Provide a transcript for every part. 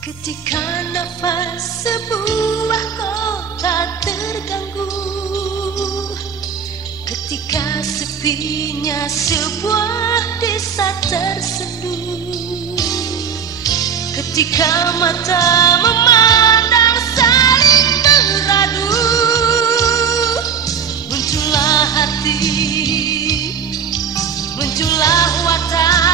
Ketika nafas sebuah kota terganggu, ketika sepinya sebuah desa tersenduh, ketika mata memandang saling beradu, muncullah hati, muncullah watak.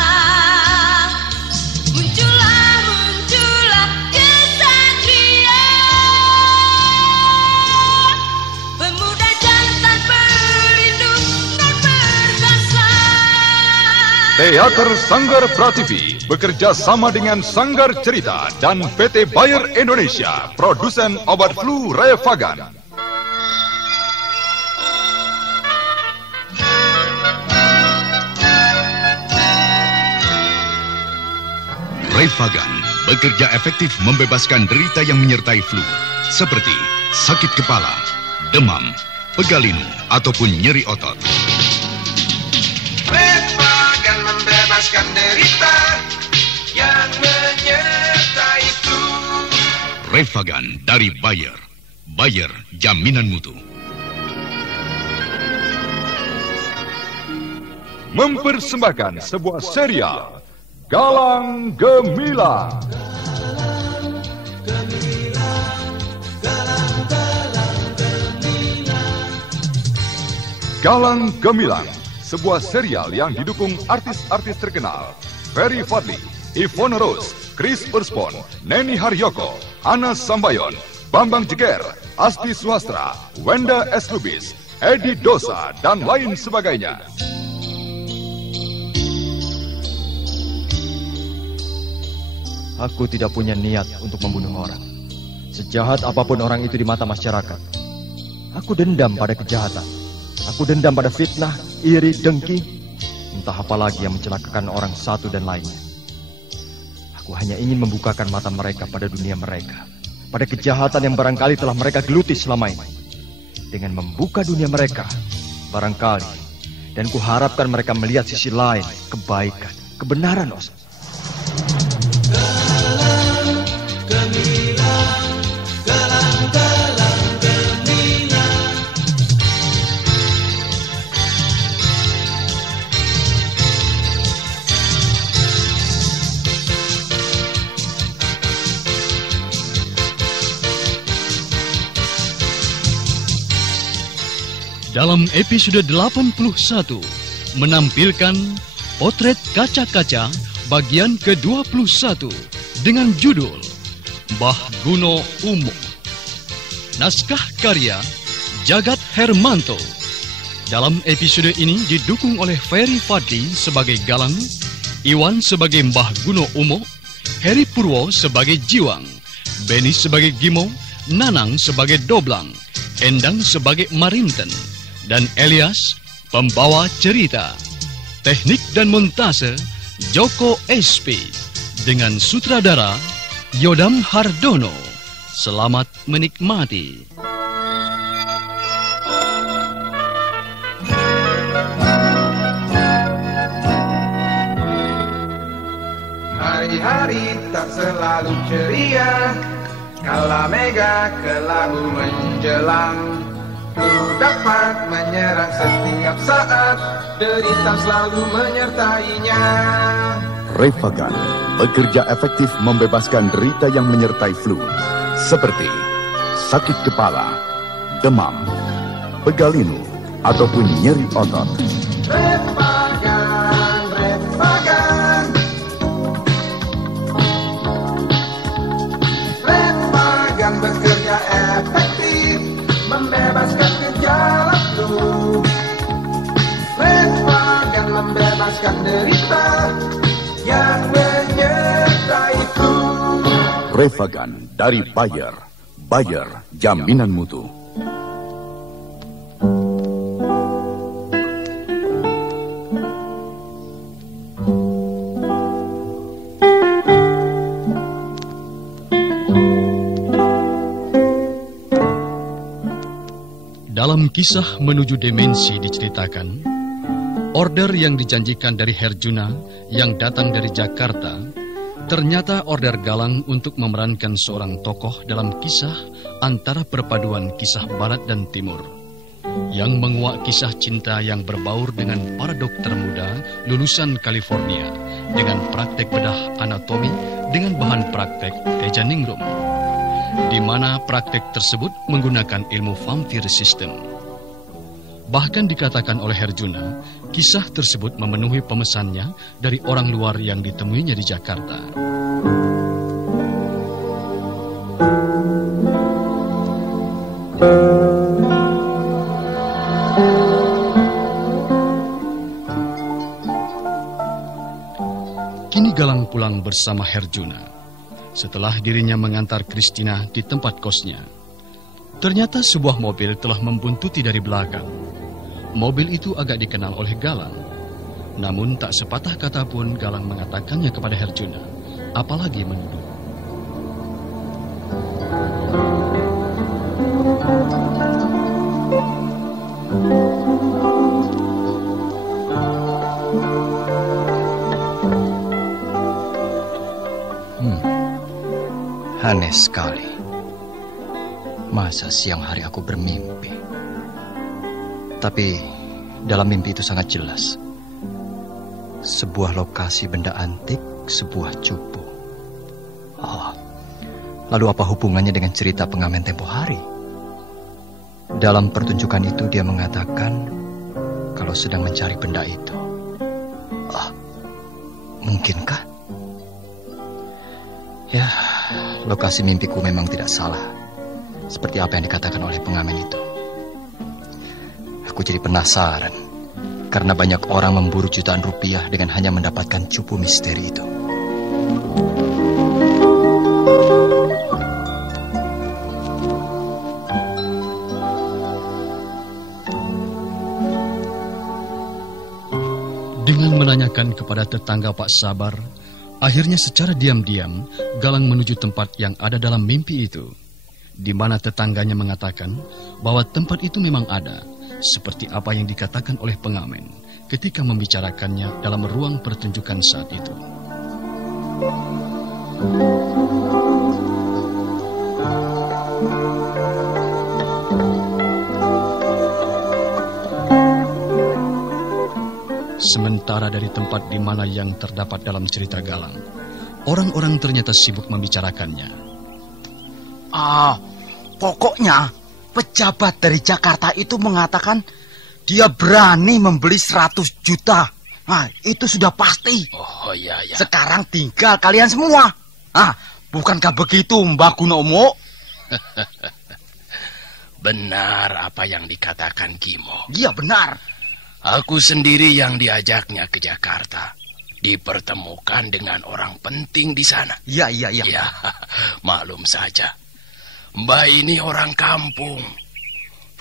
Teater Sanggar Prativi bekerja sama dengan Sanggar Cerita dan PT Bayer Indonesia, produsen obat flu Revagan. Revagan bekerja efektif membebaskan derita yang menyertai flu, seperti sakit kepala, demam, pegal linu, ataupun nyeri otot. Membebaskan derita yang menyertai flu. Revagan dari Bayer. Bayer, jaminan mutu. Mempersembahkan sebuah serial Galang Gemilang. Galang Gemilang, sebuah serial yang didukung artis-artis terkenal Ferry Fadli, Ivone Rose, Chris Urspon, Neni Haryoko, Ana Sambayon, Bambang Jeger, Asti Suhastra, Wenda S. Lubis, Edi Dosa, dan lain sebagainya. Aku tidak punya niat untuk membunuh orang. Sejahat apapun orang itu di mata masyarakat, aku dendam pada kejahatan. Aku dendam pada fitnah, iri, dengki, entah apa lagi yang mencelakakan orang satu dan lainnya. Aku hanya ingin membukakan mata mereka pada dunia mereka, pada kejahatan yang barangkali telah mereka geluti selama ini. Dengan membuka dunia mereka, barangkali, dan kuharapkan mereka melihat sisi lain, kebaikan, kebenaran, Os. Dalam episode 81 menampilkan Potret Kaca-Kaca bagian ke-21 dengan judul Mbah Guno Umo. Naskah karya Jagat Hermanto. Dalam episode ini didukung oleh Ferry Fadli sebagai Galang, Iwan sebagai Mbah Guno Umo, Heri Purwo sebagai Jiwang, Beni sebagai Gimo, Nanang sebagai Doblang, Endang sebagai Marinten, dan Elias, pembawa cerita. Teknik dan montase Joko SP dengan sutradara Yodam Hardono. Selamat menikmati. Hari-hari tak selalu ceria, kala mega kelabu menjelang. Ku dapat menyerang setiap saat, derita selalu menyertainya. Revagan bekerja efektif membebaskan derita yang menyertai flu, seperti sakit kepala, demam, pegal linu, ataupun nyeri otot. Revagan, Revagan. Revagan bekerja efektif membebaskan gejala flu. Revagan membebaskan derita yang menyertai flu. Revagan dari Bayer. Bayer, jaminan mutu. Dalam kisah menuju demensi diceritakan, order yang dijanjikan dari Herjuna yang datang dari Jakarta Ternyata order Galang untuk memerankan seorang tokoh dalam kisah antara perpaduan kisah Barat dan Timur, yang menguak kisah cinta yang berbaur dengan para dokter muda lulusan California dengan praktek bedah anatomi dengan bahan praktek Teja Ningrum, di mana praktek tersebut menggunakan ilmu vampire system. Bahkan dikatakan oleh Herjuna, kisah tersebut memenuhi pemesannya dari orang luar yang ditemuinya di Jakarta. Kini Galang pulang bersama Herjuna. Setelah dirinya mengantar Kristina di tempat kosnya, ternyata sebuah mobil telah membuntuti dari belakang. Mobil itu agak dikenal oleh Galang. Namun tak sepatah kata pun Galang mengatakannya kepada Herjuna, apalagi menuduh. Aneh sekali. Masa siang hari aku bermimpi? Tapi dalam mimpi itu sangat jelas. Sebuah lokasi benda antik, sebuah cupu. Oh, lalu apa hubungannya dengan cerita pengamen tempo hari? Dalam pertunjukan itu dia mengatakan kalau sedang mencari benda itu. Oh, mungkinkah? Ya, lokasi mimpiku memang tidak salah. Seperti apa yang dikatakan oleh pengamen itu. Aku jadi penasaran, karena banyak orang memburu jutaan rupiah dengan hanya mendapatkan cupu misteri itu. Dengan menanyakan kepada tetangga Pak Sabar, akhirnya secara diam-diam Galang menuju tempat yang ada dalam mimpi itu, di mana tetangganya mengatakan bahwa tempat itu memang ada, seperti apa yang dikatakan oleh pengamen ketika membicarakannya dalam ruang pertunjukan saat itu. Sementara dari tempat di mana yang terdapat dalam cerita Galang, orang-orang ternyata sibuk membicarakannya. Pokoknya pejabat dari Jakarta itu mengatakan dia berani membeli 100 juta. Nah, itu sudah pasti. Oh iya. Sekarang tinggal kalian semua. Bukankah begitu, Mbak Gunomo? Benar apa yang dikatakan Kimo. Iya, benar. Aku sendiri yang diajaknya ke Jakarta. Dipertemukan dengan orang penting di sana. Iya. Ya, maklum saja. Mbak ini orang kampung.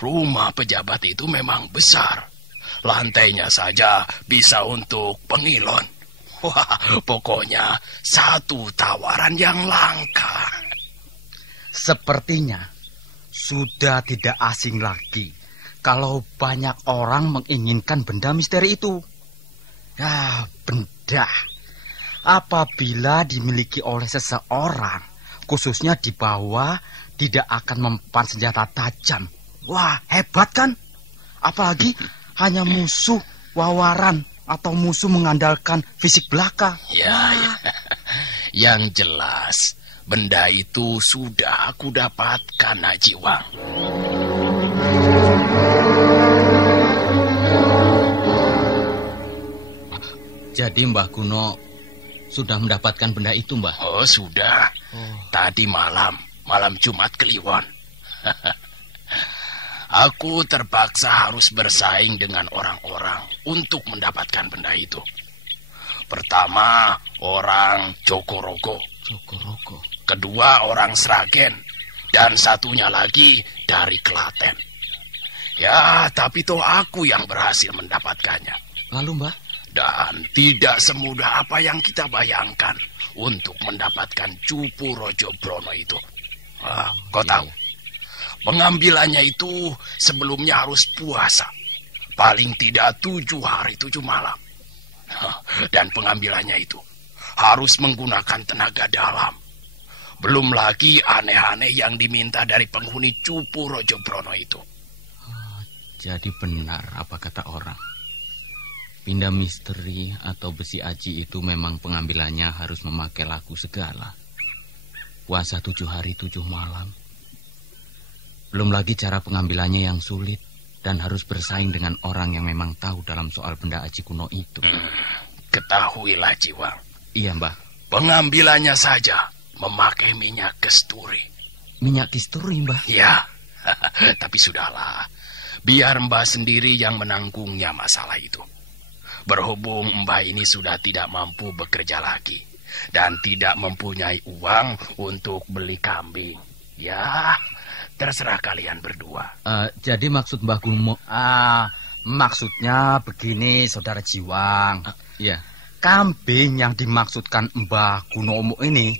Rumah pejabat itu memang besar. Lantainya saja bisa untuk pengilon. Wah, pokoknya satu tawaran yang langka. Sepertinya sudah tidak asing lagi kalau banyak orang menginginkan benda misteri itu. Ya, benda apabila dimiliki oleh seseorang, khususnya di bawah, tidak akan mempan senjata tajam. Wah, hebat kan? Apalagi hanya musuh wawaran atau musuh mengandalkan fisik belaka. Ya. Yang jelas, benda itu sudah aku dapatkan, Haji Wang. Jadi Mbah Guno sudah mendapatkan benda itu, Mbah? Oh, sudah. Tadi malam Jumat Kliwon. Aku terpaksa harus bersaing dengan orang-orang untuk mendapatkan benda itu. Pertama, orang Jogorogo. Kedua, orang Sragen. Dan satunya lagi dari Klaten. Ya, tapi toh aku yang berhasil mendapatkannya. Lalu, Mbah? Dan tidak semudah apa yang kita bayangkan untuk mendapatkan cupu Rojo Brono itu. Kau tahu, pengambilannya itu sebelumnya harus puasa. Paling tidak 7 hari 7 malam. Dan pengambilannya itu harus menggunakan tenaga dalam. Belum lagi aneh-aneh yang diminta dari penghuni Cupu Rojo Brono itu. Jadi benar apa kata orang. Pindah misteri atau besi aji itu memang pengambilannya harus memakai laku segala. Puasa 7 hari 7 malam. Belum lagi cara pengambilannya yang sulit dan harus bersaing dengan orang yang memang tahu dalam soal benda aji kuno itu. Ketahuilah Jiwang. Iya, Mbah. Pengambilannya saja memakai minyak kesturi. Minyak kesturi, Mbah? Ya, tapi sudahlah. Biar Mbah sendiri yang menanggungnya masalah itu. Berhubung Mbah ini sudah tidak mampu bekerja lagi dan tidak mempunyai uang untuk beli kambing. Ya, terserah kalian berdua. Jadi maksud Mbah Kuno... Maksudnya begini, Saudara Jiwang. Ya. Kambing yang dimaksudkan Mbah Kunomo ini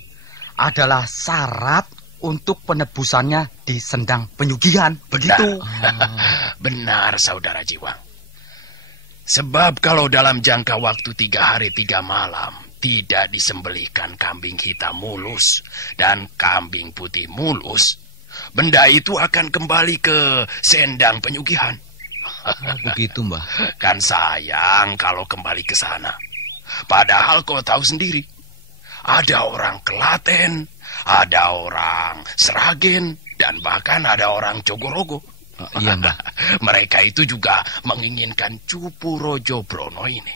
adalah syarat untuk penebusannya di sendang penyugihan. Begitu. Benar, Saudara Jiwang. Sebab kalau dalam jangka waktu 3 hari 3 malam tidak disembelihkan kambing hitam mulus dan kambing putih mulus, benda itu akan kembali ke sendang penyugihan. Begitu, Mbah. Kan sayang kalau kembali ke sana. Padahal kau tahu sendiri, ada orang Kelaten, ada orang Seragen, dan bahkan ada orang Jogorogo. Iya, Mbah. Mereka itu juga menginginkan Cupu Rojo Brono ini.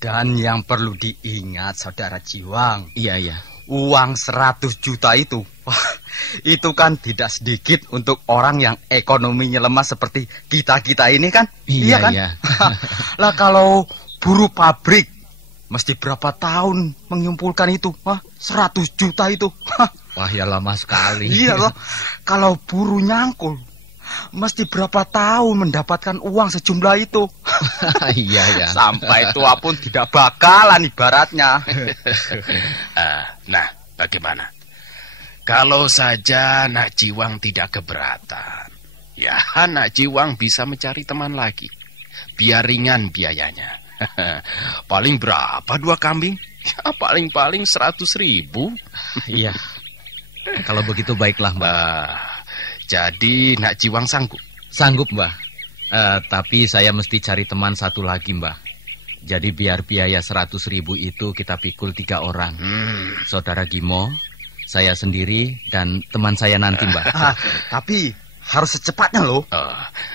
Dan yang perlu diingat, Saudara Jiwang. Iya. Uang 100 juta itu, itu kan tidak sedikit untuk orang yang ekonominya lemah seperti kita-kita ini kan? Iya kan? Iya. Lah kalau buruh pabrik, mesti berapa tahun mengumpulkan itu? 100 juta itu. Wah, ya lama sekali. Iya loh. Kalau buruh nyangkul, mesti berapa tahun mendapatkan uang sejumlah itu. Iya. Sampai tua pun tidak bakalan ibaratnya. Nah, bagaimana? Kalau saja Nak Jiwang tidak keberatan, ya Nak Jiwang bisa mencari teman lagi. Biar ringan biayanya. Paling berapa 2 kambing? Ya, paling-paling 100.000. Iya. Kalau begitu baiklah, Mbah. Jadi Nak Jiwang sanggup? Sanggup, Mbah. Tapi saya mesti cari teman satu lagi, Mbah. Jadi biar biaya 100.000 itu kita pikul 3 orang. Saudara Gimo, saya sendiri, dan teman saya nanti, Mbah. Tapi harus secepatnya loh.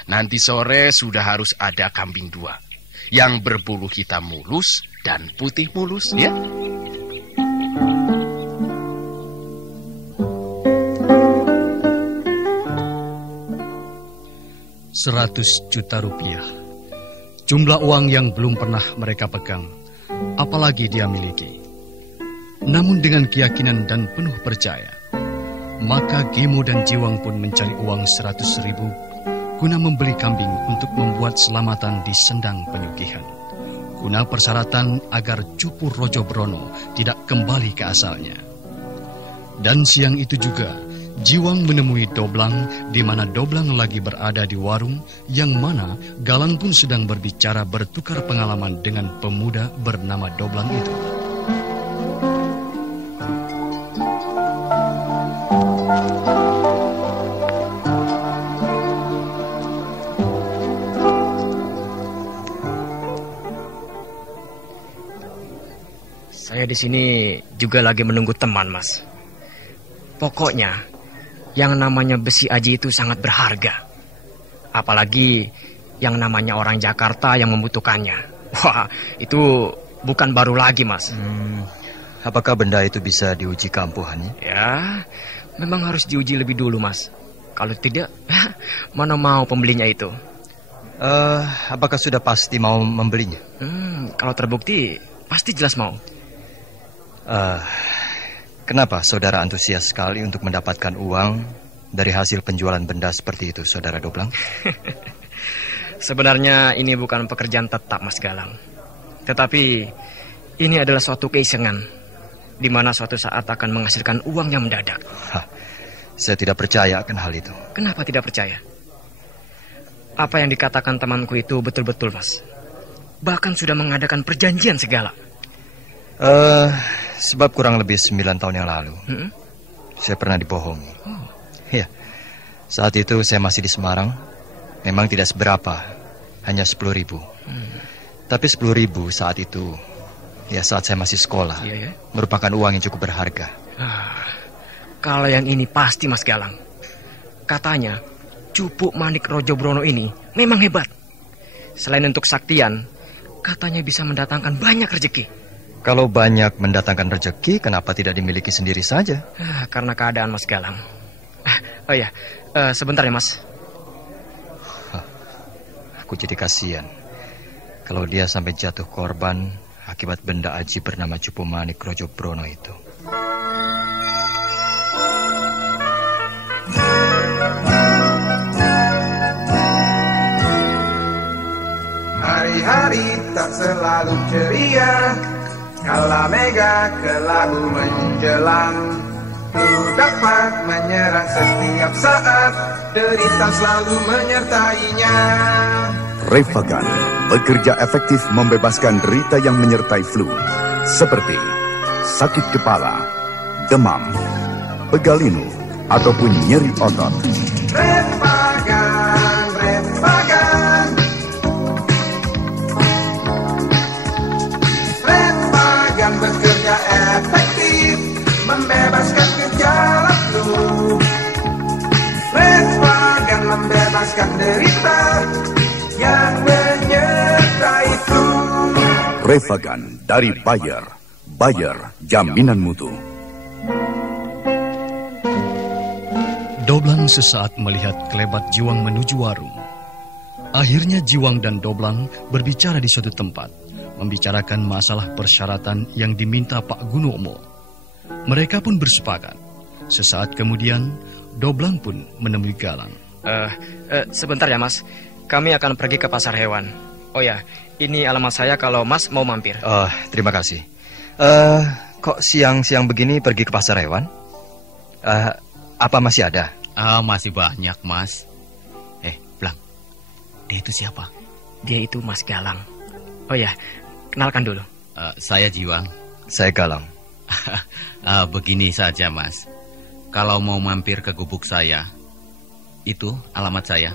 Nanti sore sudah harus ada kambing 2. Yang berbulu hitam mulus dan putih mulus, ya. Rp100 juta. Jumlah uang yang belum pernah mereka pegang, apalagi dia miliki. Namun dengan keyakinan dan penuh percaya, maka Gimo dan Jiwang pun mencari uang 100.000 guna membeli kambing untuk membuat selamatan di sendang penyugihan. Guna persyaratan agar Cupu Rojo Brono tidak kembali ke asalnya. Dan siang itu juga, Jiwang menemui Doblang, di mana Doblang lagi berada di warung, yang mana Galang pun sedang berbicara bertukar pengalaman dengan pemuda bernama Doblang itu. Saya di sini juga lagi menunggu teman, Mas. Pokoknya, yang namanya besi aji itu sangat berharga. Apalagi yang namanya orang Jakarta yang membutuhkannya. Wah, itu bukan baru lagi, Mas. Apakah benda itu bisa diuji keampuhannya? Ya, memang harus diuji lebih dulu, Mas. Kalau tidak, mana mau pembelinya itu? Apakah sudah pasti mau membelinya? Kalau terbukti, pasti jelas mau. Kenapa saudara antusias sekali untuk mendapatkan uang dari hasil penjualan benda seperti itu, saudara Doblang? Sebenarnya ini bukan pekerjaan tetap, Mas Galang. Tetapi ini adalah suatu keisengan, di mana suatu saat akan menghasilkan uang yang mendadak. Saya tidak percaya akan hal itu. Kenapa tidak percaya? Apa yang dikatakan temanku itu betul-betul, Mas. Bahkan sudah mengadakan perjanjian segala. Sebab kurang lebih 9 tahun yang lalu saya pernah dibohongi. Ya, saat itu saya masih di Semarang. Memang tidak seberapa, hanya 10.000. Tapi 10.000 saat itu, ya saat saya masih sekolah, merupakan uang yang cukup berharga. Kalau yang ini pasti Mas Galang. Katanya Cupu Manik Rojobrono ini memang hebat. Selain untuk saktian, katanya bisa mendatangkan banyak rezeki. Kalau banyak mendatangkan rezeki, kenapa tidak dimiliki sendiri saja? Karena keadaan Mas Galang. Oh ya, sebentar ya Mas. Aku jadi kasihan kalau dia sampai jatuh korban akibat benda aji bernama Cupu Manik Rojobrono itu. Hari-hari tak selalu ceria, kala mega kelabu menjelang. Ku dapat menyerang setiap saat, derita selalu menyertainya. Refagan bekerja efektif membebaskan derita yang menyertai flu, seperti sakit kepala, demam, pegalinu, ataupun nyeri otot. Refagan, Refagan. Refagan bekerja efektif, membebaskan gejala flu. Refagan membebaskan derita yang menyertai flu. Refagan dari Bayer. Bayer, jaminan mutu. Doblang sesaat melihat kelebat Jiwang menuju warung. Akhirnya Jiwang dan Doblang berbicara di suatu tempat, membicarakan masalah persyaratan yang diminta Pak Gunomo. Mereka pun bersepakat. Sesaat kemudian, Doblang pun menemui Galang. Sebentar ya Mas, kami akan pergi ke pasar hewan. Oh ya, ini alamat saya kalau Mas mau mampir. Terima kasih. Kok siang-siang begini pergi ke pasar hewan? Apa masih ada? Masih banyak, Mas. Blang, dia itu siapa? Dia itu Mas Galang. Oh ya, kenalkan dulu. Saya Jiwang. Saya Galang. Begini saja, Mas. Kalau mau mampir ke gubuk saya, itu alamat saya.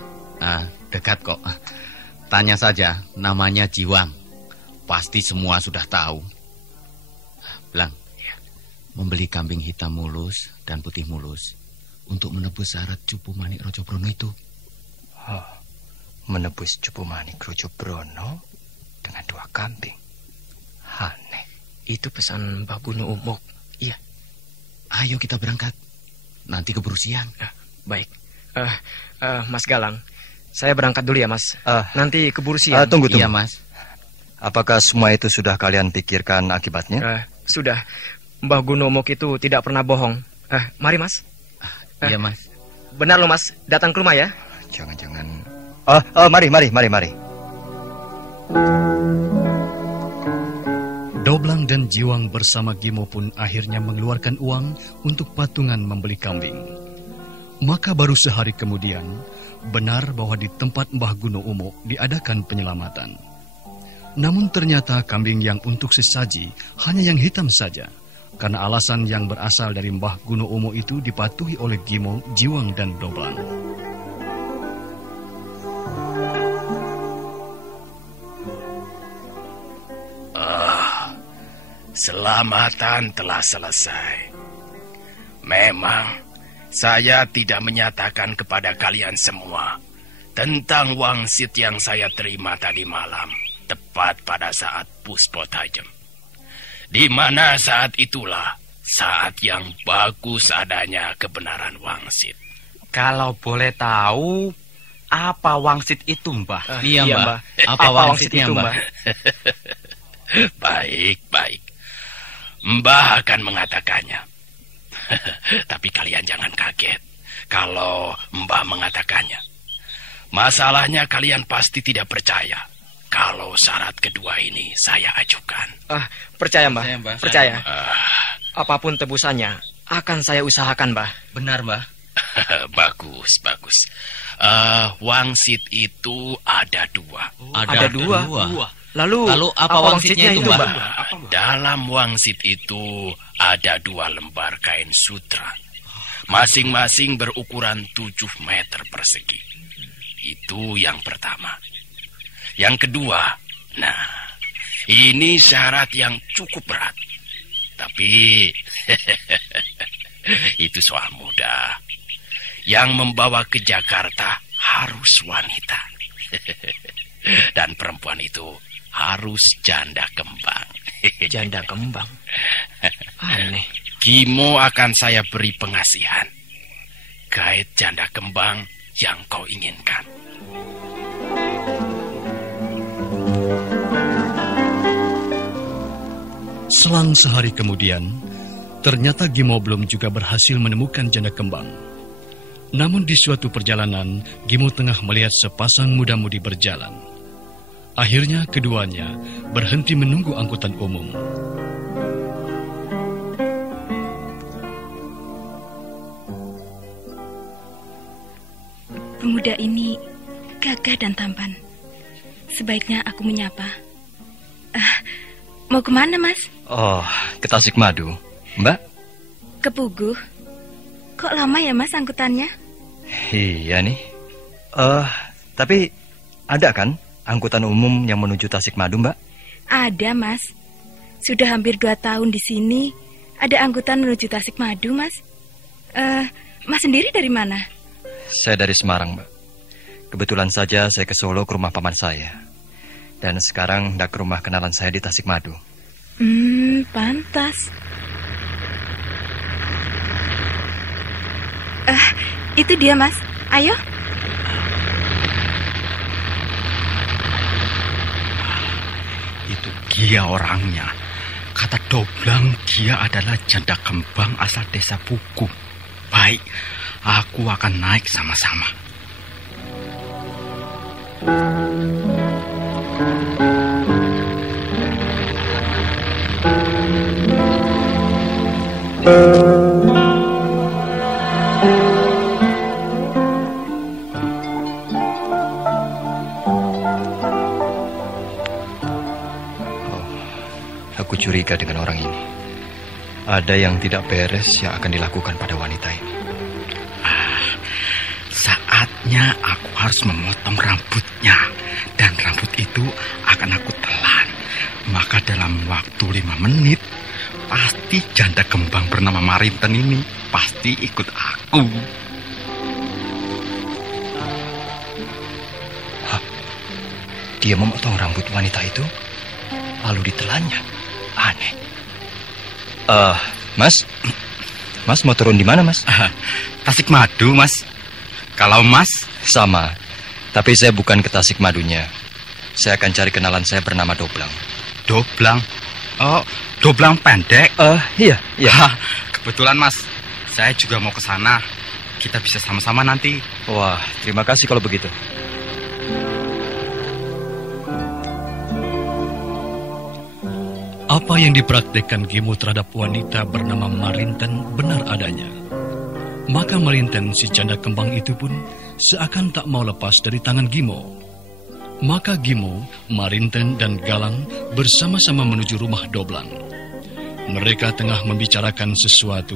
Dekat kok. Tanya saja, namanya Jiwang. Pasti semua sudah tahu. Blang, membeli kambing hitam mulus dan putih mulus untuk menebus syarat Cupu Manik Rojobrono itu. Menebus Cupu Manik Rojobrono dengan 2 kambing. Aneh. Itu pesan Mbah Guno Umok. Iya. Ayo kita berangkat. Nanti keburu siang. Baik. Mas Galang, saya berangkat dulu ya, Mas. Nanti keburu siang. Tunggu. Iya, Mas. Apakah semua itu sudah kalian pikirkan akibatnya? Sudah. Mbah Guno Umok itu tidak pernah bohong. Mari, Mas. Iya, Mas. Benar loh, Mas. Datang ke rumah ya. Jangan-jangan. Mari. Doblang dan Jiwang bersama Gimo pun akhirnya mengeluarkan uang untuk patungan membeli kambing. Maka baru sehari kemudian, benar bahwa di tempat Mbah Guno Umok diadakan penyelamatan. Namun ternyata kambing yang untuk sesaji hanya yang hitam saja, karena alasan yang berasal dari Mbah Guno Umok itu dipatuhi oleh Gimo, Jiwang, dan Doblang. Selamatan telah selesai. Memang saya tidak menyatakan kepada kalian semua tentang wangsit yang saya terima tadi malam, tepat pada saat Puspo tajam. Di mana saat itulah saat yang bagus adanya kebenaran wangsit. Kalau boleh tahu, apa wangsit itu, Mbah? Iya, Mbah. Apa wangsitnya, Mbah? Baik. Mbah akan mengatakannya. Tapi kalian jangan kaget kalau Mbah mengatakannya. Masalahnya kalian pasti tidak percaya kalau syarat kedua ini saya ajukan. Percaya, Mbah. Percaya. Apapun tebusannya akan saya usahakan, Mbah. Benar, Mbah. Bagus. Wangsit itu ada 2. Ada dua. Lalu apa wangsitnya itu, Mbak? Dalam wangsit itu ada 2 lembar kain sutra. Masing-masing berukuran 7 meter persegi. Itu yang pertama. Yang kedua, nah, ini syarat yang cukup berat. Tapi itu soal mudah. Yang membawa ke Jakarta harus wanita. Dan perempuan itu harus janda kembang. Janda kembang? Aneh. Gimo akan saya beri pengasihan. Gaet janda kembang yang kau inginkan. Selang sehari kemudian, ternyata Gimo belum juga berhasil menemukan janda kembang. Namun di suatu perjalanan, Gimo tengah melihat sepasang muda-mudi berjalan. Akhirnya keduanya berhenti menunggu angkutan umum. Pemuda ini gagah dan tampan. Sebaiknya aku menyapa. Mau kemana, Mas? Oh, ke Tasikmadu. Mbak? Ke Puguh. Kok lama ya, Mas, angkutannya? Iya nih. Tapi ada kan angkutan umum yang menuju Tasikmadu, Mbak? Ada, Mas. Sudah hampir 2 tahun di sini. Ada angkutan menuju Tasikmadu, Mas. Mas sendiri dari mana? Saya dari Semarang, Mbak. Kebetulan saja saya ke Solo ke rumah paman saya. Dan sekarang hendak ke rumah kenalan saya di Tasikmadu. Pantas. Itu dia, Mas. Ayo. Itu dia orangnya. Kata Doblang, dia adalah janda kembang asal desa Puguh. Baik, aku akan naik sama-sama. Aku curiga dengan orang ini. Ada yang tidak beres yang akan dilakukan pada wanita ini. Saatnya aku harus memotong rambutnya. Dan rambut itu akan aku telan. Maka dalam waktu 5 menit, pasti janda kembang bernama Marinten ini pasti ikut aku. Dia memotong rambut wanita itu, lalu ditelannya. Aneh. Mas mau turun di mana, Mas? Tasikmadu, Mas. Kalau Mas? Sama. Tapi saya bukan ke Tasikmadunya. Saya akan cari kenalan saya bernama Doblang. Doblang? Oh, Doblang pendek? Iya. Kebetulan, Mas. Saya juga mau ke sana. Kita bisa sama-sama nanti. Wah, terima kasih kalau begitu. Apa yang dipraktekkan Gimo terhadap wanita bernama Marinten benar adanya. Maka Marinten, si janda kembang itu pun seakan tak mau lepas dari tangan Gimo. Maka Gimo, Marinten, dan Galang bersama-sama menuju rumah Doblang. Mereka tengah membicarakan sesuatu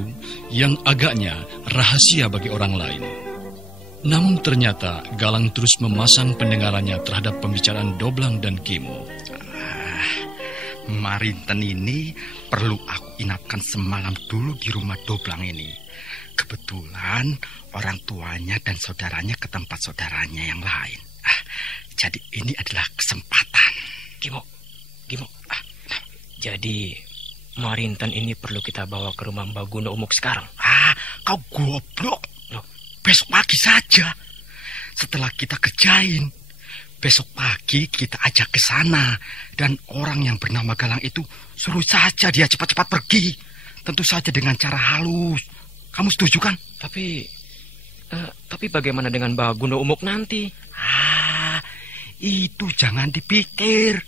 yang agaknya rahasia bagi orang lain. Namun ternyata Galang terus memasang pendengarannya terhadap pembicaraan Doblang dan Gimo. Marinten ini perlu aku inapkan semalam dulu di rumah Doblang ini. Kebetulan orang tuanya dan saudaranya ke tempat saudaranya yang lain. Jadi ini adalah kesempatan. Gimo. Jadi Marinten ini perlu kita bawa ke rumah Mbak Guno Umuk sekarang. Kau goblok. Loh, besok pagi saja. Setelah kita kerjain. Besok pagi kita ajak ke sana. Dan orang yang bernama Galang itu suruh saja dia cepat-cepat pergi. Tentu saja dengan cara halus. Kamu setuju kan? Tapi bagaimana dengan Mbak Guno Umuk nanti? Itu jangan dipikir.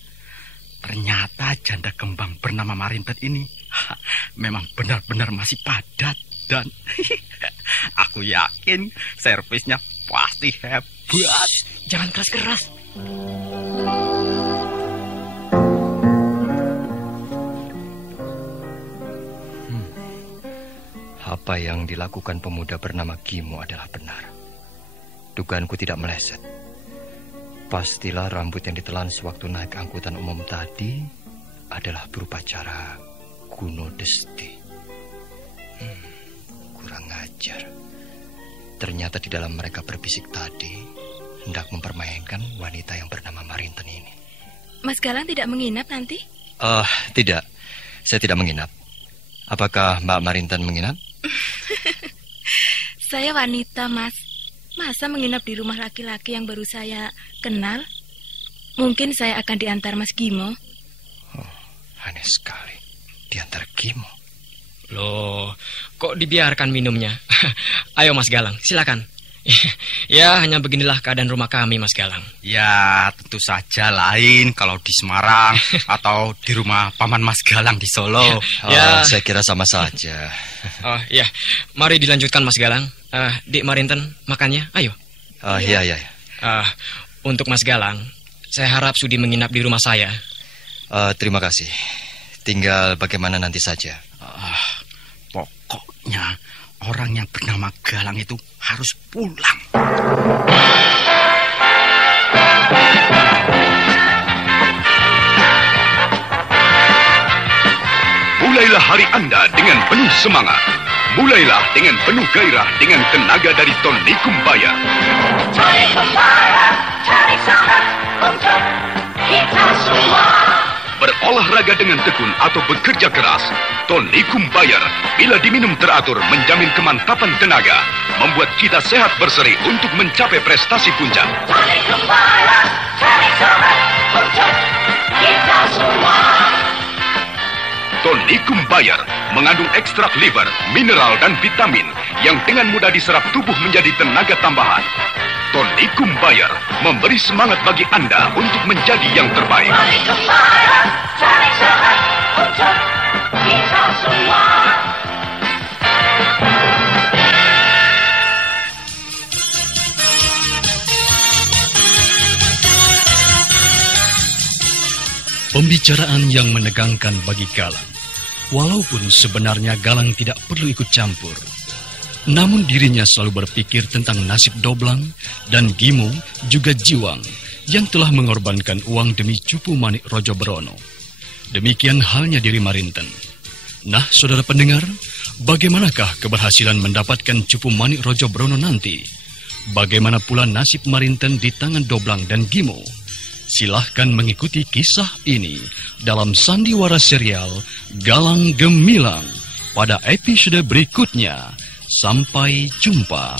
Ternyata janda kembang bernama Marinten ini memang benar-benar masih padat. Dan aku yakin servisnya pasti hebat. Jangan keras-keras. Apa yang dilakukan pemuda bernama Gimo adalah benar. Dugaanku tidak meleset. Pastilah rambut yang ditelan sewaktu naik angkutan umum tadi adalah berupacara Kuno Desti. Kurang ajar. Ternyata di dalam mereka berbisik tadi hendak mempermainkan wanita yang bernama Marinten ini. Mas Galang tidak menginap nanti? Tidak. Saya tidak menginap. Apakah Mbak Marinten menginap? Saya wanita, Mas. Masa menginap di rumah laki-laki yang baru saya kenal? Mungkin saya akan diantar Mas Gimo. Oh, aneh sekali. Diantar Gimo. Loh, kok dibiarkan minumnya? Ayo Mas Galang, silakan. Ya, hanya beginilah keadaan rumah kami, Mas Galang. Ya, tentu saja lain kalau di Semarang atau di rumah paman Mas Galang di Solo. Ya, saya kira sama saja. Oh, ya. Mari dilanjutkan, Mas Galang. Dik Marinten, makannya. Ayo. Iya. Untuk Mas Galang, saya harap sudi menginap di rumah saya. Terima kasih. Tinggal bagaimana nanti saja. Pokoknya orang yang bernama Galang itu harus pulang. Mulailah hari Anda dengan penuh semangat. Mulailah dengan penuh gairah dengan tenaga dari Tony Kumbaya. Tony Kumbaya, cari semangat untuk kita semua. Berolahraga dengan tekun atau bekerja keras, Tony Kumbaya bila diminum teratur menjamin kemantapan tenaga, membuat kita sehat berseri untuk mencapai prestasi puncak. Tony Kumbaya, cari semangat untuk kita semua. Tony Kumbaya mengandung ekstrak liver, mineral dan vitamin yang dengan mudah diserap tubuh menjadi tenaga tambahan. Tony Kumbaya memberi semangat bagi Anda untuk menjadi yang terbaik. Tony Kumbaya, cari semangat untuk kita semua. Pembicaraan yang menegangkan bagi Galang. Walaupun sebenarnya Galang tidak perlu ikut campur, namun dirinya selalu berpikir tentang nasib Doblang dan Gimo juga Jiwang yang telah mengorbankan uang demi cupu Manik Rojobrono. Demikian halnya diri Marinten. Nah, saudara pendengar, bagaimanakah keberhasilan mendapatkan cupu Manik Rojobrono nanti? Bagaimana pula nasib Marinten di tangan Doblang dan Gimo? Silahkan mengikuti kisah ini dalam sandiwara serial Galang Gemilang pada episode berikutnya. Sampai jumpa.